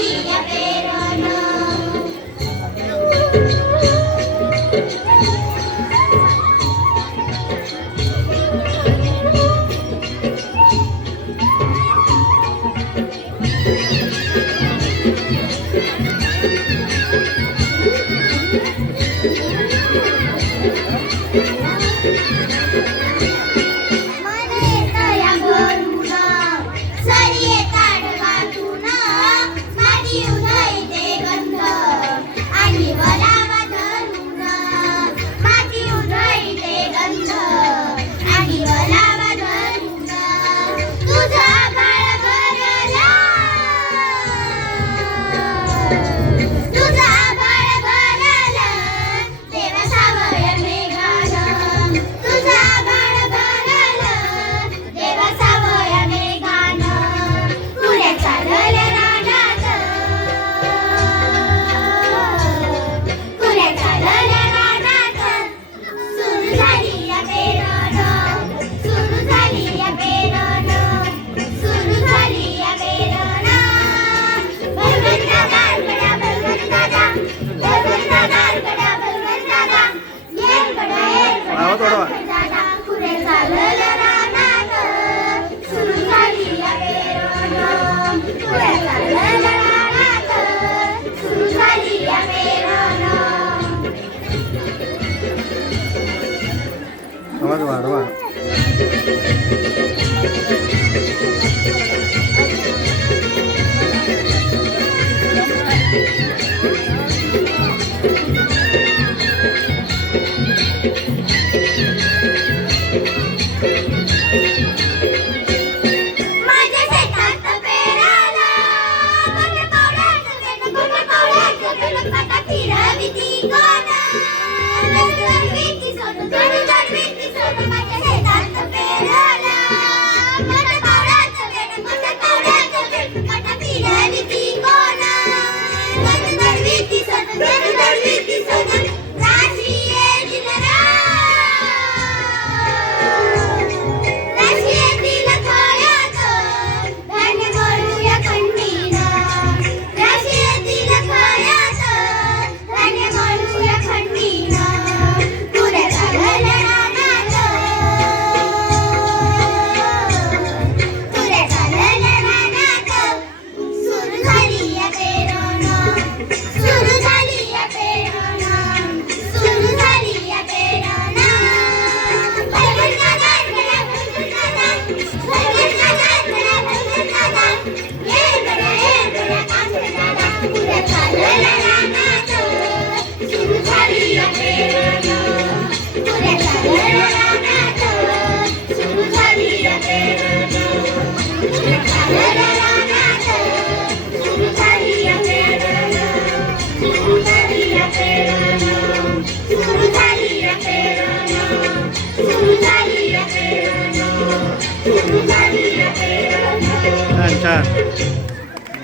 Yeah. Yeah.